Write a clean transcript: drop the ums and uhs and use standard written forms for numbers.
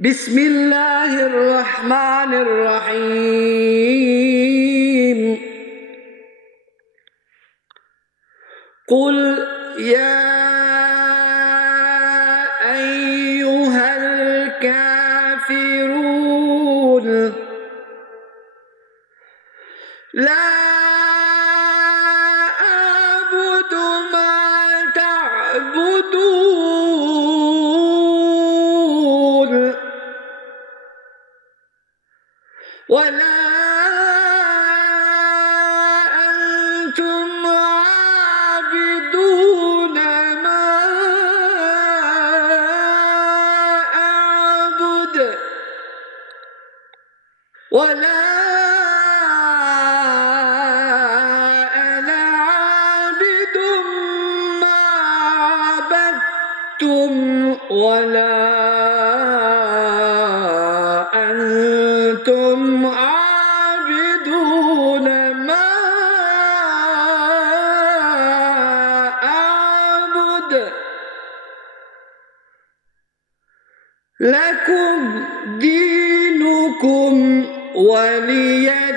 بسم الله الرحمن الرحيم. قل يا أيها الكافرون لا أعبد ما تعبدون ولا أنتم عابدون ما أعبد ولا أنا عابد ما عبدتم ولا أنتم عابدون ما أعبد لكم دينكم ولي